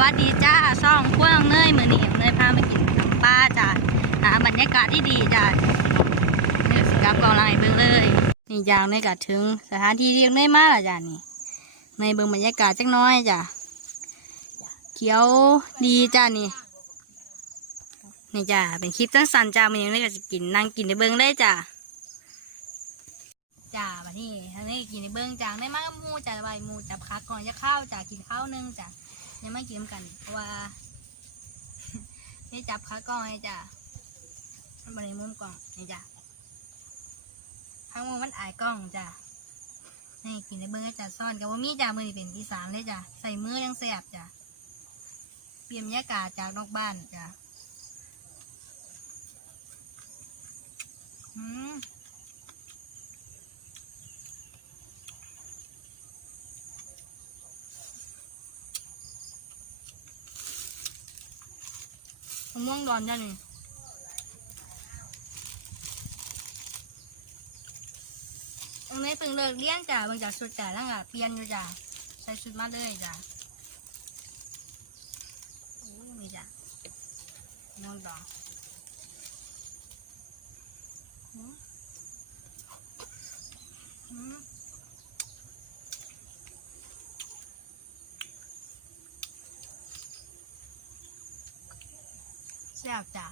วัสดีจ้าซ่องพวงเนยมือนีเนยพามากินน้ำปลาจ้าหาบรรยากาศที่ดีจ้าเดี๋ยสิกับกองไลน์เบิ่งเลย นี่ยางเนยก็ถึงสถานที่ที่เนยมาและจ้านี่ในเบิ่งบรรยากาศจักน้อยจ้าเขียวดีจ้านี่นี่จ้าเป็นคลิปสั้นๆจ้ามันยังเนยก็จะกินนั่งกินในเบิ่งได้จ้าจ้าบัดนี้ทางนี้กินในเบิ่งจ้าไม่มากมูจ้าใบมูจับขาก่อนจะข้าวจ้ากินข้าวหนึงจ้า ยังไม่กินกันเพราะว่านี่จับขากล้องให้จ้ะมันบริมุมกล้องนี่จ้ะข้างมุมมันอายกล้องจ้ะนี่กินในเบิ้งให้จ้ะซ่อนกับว่ามีจ้ะมือนี่เป็นอีสานเลยจ้ะใส่มือยังแสบจ้ะเปลี่ยนบรรยากาศจากนอกบ้านจ้ะอืม มะม่วงดอนจ้ะนี่ตรงนี้เพิ่งเลิกเลี้ยงจ้ะเบิ่งจากชุดจ้ะแล้วก็เปลี่ยนอยู่จ้ะใส่ชุดมาเลยจ้ะโอ้ยมีจ้ะมะม่วงดอนอืมอืม แซ่บจ้ะ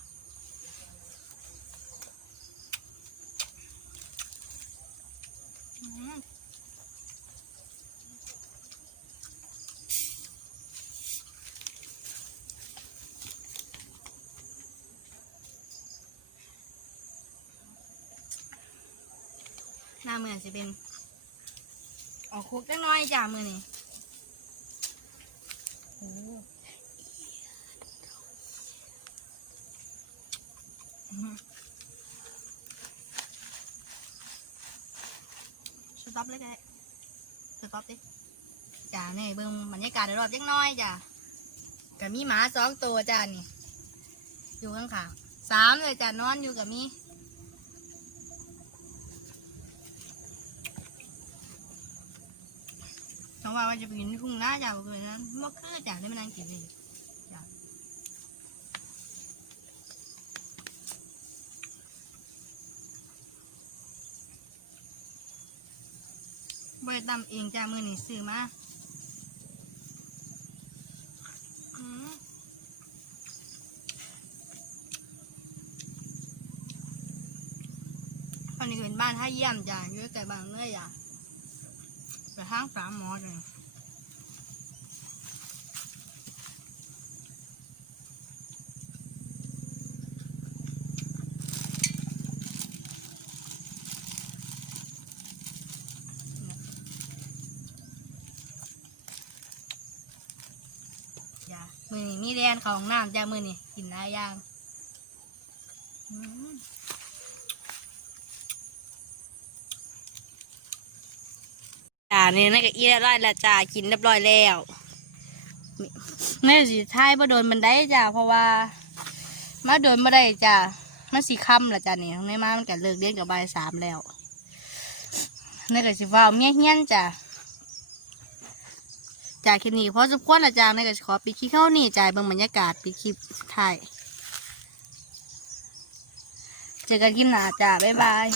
หน้าเหมือนจะเป็น ออกคุกจักน้อยจ้ะมือนี่โอ้อืม สต็อปเลยก็ได้สต็อปดิจ้าเนี่ยเบิ่งบรรยากาศรอบๆจักน้อยจ้ะกับมีหมาสองตัวจ้านี่ อยู่ข้างๆสามเลยจ้ะนอนอยู่กับมีเขาว่าว่าจะไปกินทุ่งนาจ้าบอกเลยนะเมื่อคืนจ้าได้มานั่งกินเลย บริตำเองจ้ามือนี่ซื้อมาอันนี้เป็นบ้านท่าเยี่ยมจ้าอยู่ใกล้บางเนื่อยจ้าไปห้างสามหมอเลย มือนี่มีแดนเขาของน้ำจ้ามือนี่กินหลายอย่างอืมจ้านี่นั่นก็อีเรียบร้อยแล้วจ้ากินเรียบร้อยแล้วนี่สิท้ายมาโดนมันได้จ้าเพราะว่า มาโดนมาได้จ้ามันสีค่ำละจ้านี่ไม่มามันก็เลิกเรียนกับบ่ายสามแล้วนี่ก็สิฟ้าวเมียเฮียนจ้า จ้าคลิปนี้พราะสมควรละจางในก็สิขอปิดคลิปเข้านี่จ่าเบิ่งบรรยากาศปิดคลิปถ่ายเจอกันคลิปหน้าจ้าบ๊ายบาย